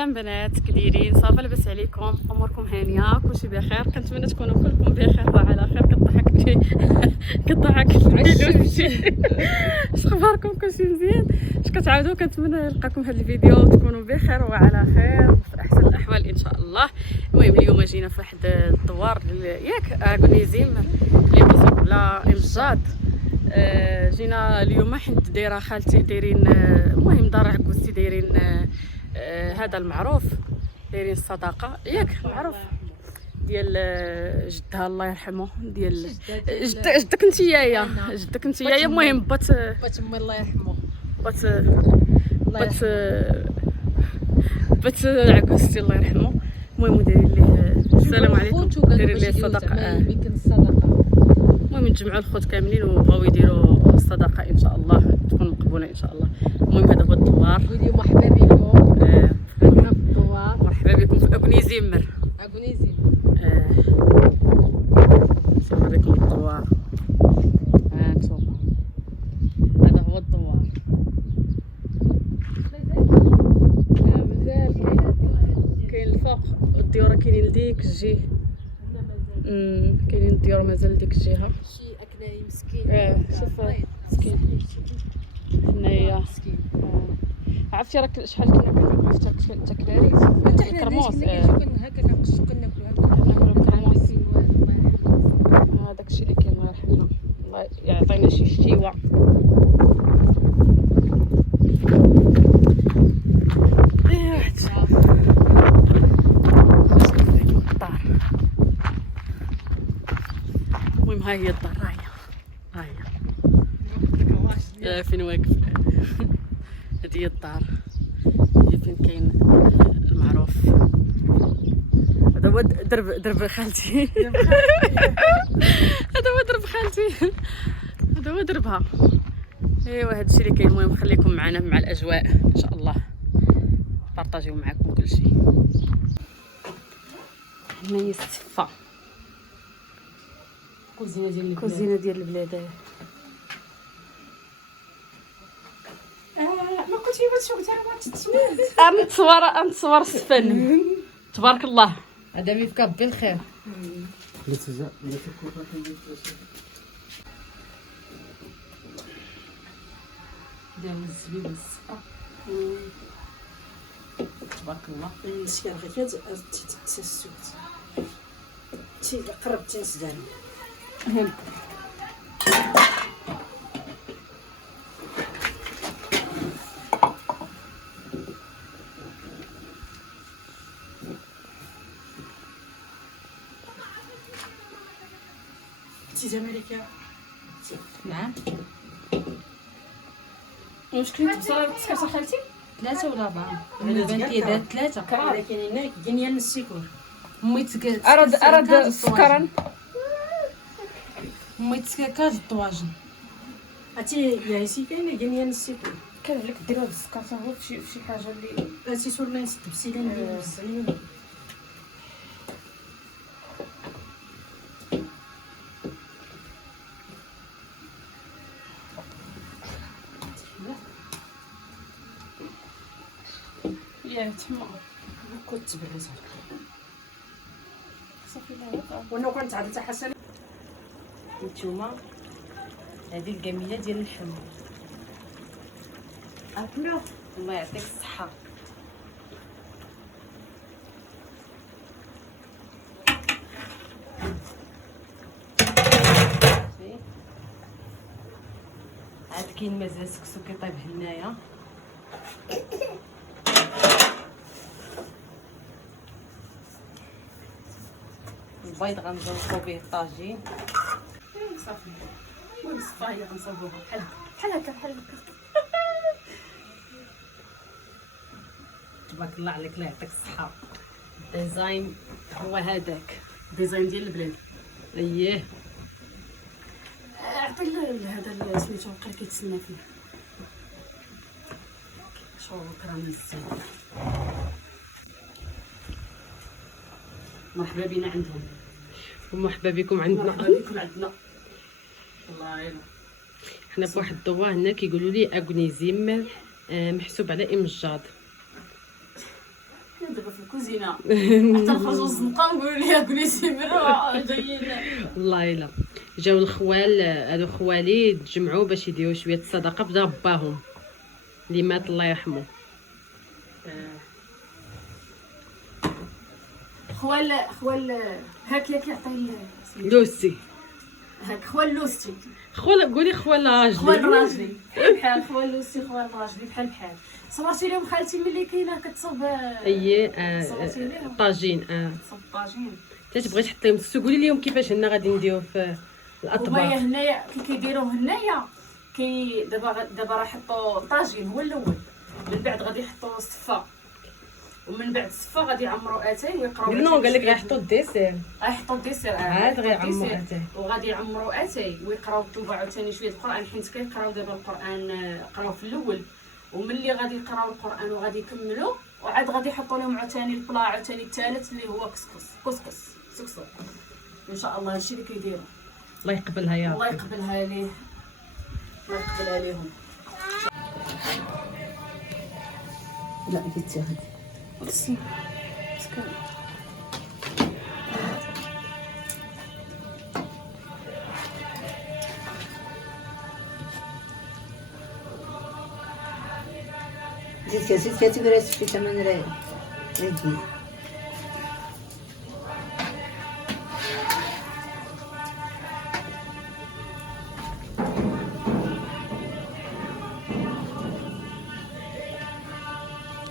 سلام بنات، كديرين؟ صافا لاباس عليكم؟ اموركم هانيه؟ كلشي بخير؟ كنتمنى تكونوا كلكم بخير وعلى خير. كضحك لي كضحك اش اخباركم؟ كلشي مزيان؟ اش كتعاودوا؟ كنتمنى نلقاكم هذا الفيديو وتكونوا بخير وعلى خير في احسن الاحوال ان شاء الله. المهم اليوم جينا في واحد الدوار ياك اغونيزيم اللي بلاصه بلا امجاد. جينا اليوم حيت دايره خالتي دايرين المهم دار عكوستي دايرين هذا المعروف، دايرين الصداقه ياك معروف ديال جدها الله يرحمه، ديال جدك نتيايا، جدك نتيايا. المهم بات امي الله يرحمه، بات عكوستي الله يرحمه. المهم دايرين ليه السلام عليكم، دايرين ليه الصداقه. المهم نجمعوا الخوت كاملين وبغاو يديروا الصداقه ان شاء الله تكون مقبوله ان شاء الله. المهم هذا هو الدوار. قولي مرحبا بكم هنا في الدوار. مرحبا بكم في اغونيزيم. نوريكم الدوار. ها انتم، هذا هو الدوار. مازال كاين الفوق الديور، كاينين لديك الجهه. كاينين الديور مازال لديك الجهه. شي اكلاي مسكين. شوف مسكين هنايا مسكين. عرفتي راك شحال كنا كناكلو في تكلاري الكرموس. هكا كنقصو كناكلو الكرموس. هذاك الشيء اللي كاين الله يرحمنا، الله يعطينا شي شتيوه. المهم ها هي الدار، ها هي فين واقف. هذه هي الدار، هي فين كاين المعروف. هذا هو درب خالتي. هذا هو درب خالتي، هذا هو دربها. ايوا هذا الشيء اللي كاين. المهم خليكم معنا مع الاجواء ان شاء الله، بارطاجيو معكم كل شيء. هنا هي السفه، كوزينه ديال البلاد. ما كنتي نتصور السفن. تبارك الله. هذا ميفكا بالخير. داو الزبيب والصفا تبارك الله. نسير غير تسسوت تي قرب تنسدان. تي زمالك نعم. واش كنت بصراحه تسكر خالتي 3 ولا 4 بنتي دات 3 ولكن هناك جنيان السيكور. امي اراد السكران. امي تسكاكاج الطواجن. عرفتي يا سي كاين جنيان السيكور. كان عليك ديروا هاد السكر هو في شي حاجه اللي سي سورنا نستبسيلان ديال الزيون. يا تما كنت تبرز صافي. لا وانا كنت عاد حسن. نتوما هذه القميله ديال اللحم. اكلو الله يعطيك الصحه. عاد كاين مازال سكسو كيطيب هنايا. البيض غنزوقو به الطاجين. صافي. المهم الصفا هي غنصوبوها بحال هكا بحال هكا. تبارك الله عليك، الله يعطيك الصحه. الديزاين هو هذاك، ديزاين ديال البلاد. اييه. عطي هذا سميتو بقى كيتسنى فيه. شكرا مزيان. مرحبا بينا عندهم ومرحبا بكم عندنا. مرحبا بكم عندنا. الله يعينو. حنا بواحد الدوا هنا كيقولوا لي اغونيزيم محسوب على امجاد. دابا في الكوزينه حتى نخرجوا الزنقه ونقولوا ليها كلي سيبرا جايين. والله الا جاو الخوال هادو خوالي تجمعوا باش يديروا شويه الصدقه بدا باهم اللي مات الله يرحمه. خوال هاك ياك يعطي لوسي هاك خوال لوستي خوال قولي خوال راجلي خوال راجلي بحال خوال لوستي خوال راجلي بحال صورتي لهم خالتي ملي كاينه كتصوب طاجين تصوب طاجين حتى تبغي تحط لهم السو قولي لهم كيفاش هنا غادي نديرو في الاطباق. هما هنايا كي كيديروا هنايا دابا راه يحطوا طاجين هو الاول، من بعد غادي يحطوا الصفه، ومن بعد الصفه غادي يعمروا اتاي ويقراو. نو قال لك غيحطوا الديسير غيحطوا الديسير عاد غيعمروا اتاي وغادي يعمروا اتاي ويقراو الطوبه عاوتاني شويه القران، حيت كيقراو دابا القران قراو في الاول، وملي غادي يقراو القران وغادي يكملوا وعاد غادي يحطوا لهم عاوتاني البلا عاوتاني الثالث اللي هو كسكس سكسو ان شاء الله. هادشي اللي كيديروا. الله يقبلها يا الله ربي. يقبلها ليه، الله يقبلها ليهم. لا قلت هذه بس زيد كاتب راس في ثمن ريال هادي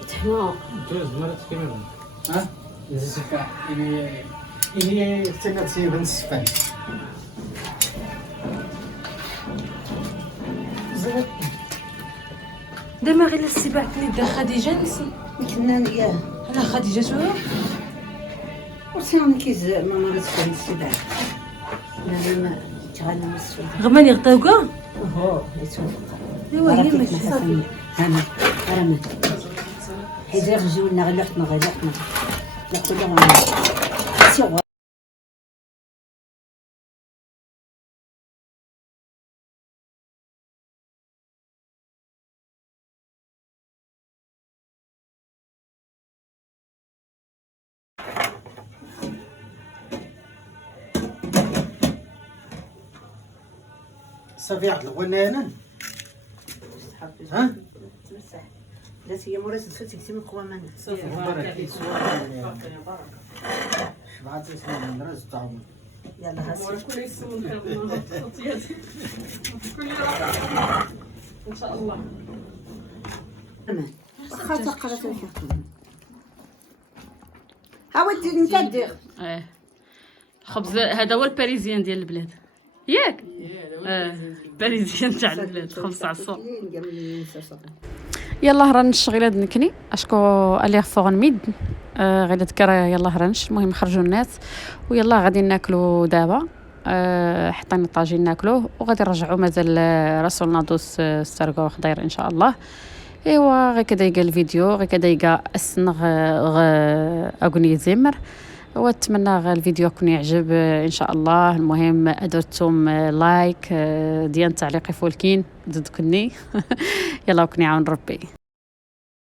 تحنا ها؟ الزفاع إني اختنت سيبن السفن دابا غير السباع كني دا خديجه نسي كنا ياه انا خديجه شنو وسيرني كيز ما مرت في السباع انا ما تغنى مسفل غماني غطاوكا هو يتوفق ايوا هي ماشي صافي هانا راه حيت غير غير لحتنا لا كلها صافي عقل غنانا ها؟ لا هي مرات تفوت كثير من قوامنا صافي بركة شبعت اسمها من راس الطعام يلا هاسي كل يسون ان شاء الله. واخا تقرات الحكم ها ودي انت دير خبز هذا هو الباريزيان ديال البلاد ياك باريزيان تاع البلاد خبز عصور. يلا رنش غير نكني اشكو اليغ فوغ ميد غير ذكر يلا رنش. المهم خرجوا الناس ويلا غادي ناكلوا دابا. حطينا الطاجين ناكلوه وغادي نرجعوا مازال راسولنا دوس سترغو خضير ان شاء الله. ايوا غير كذا يلقى الفيديو غير كذا يلقى السنغ اغني زمر واتمنى الفيديو يكون يعجب ان شاء الله. المهم درتم لايك ديال تعليق فولكين ضدكني يلا وكني عاون ربي.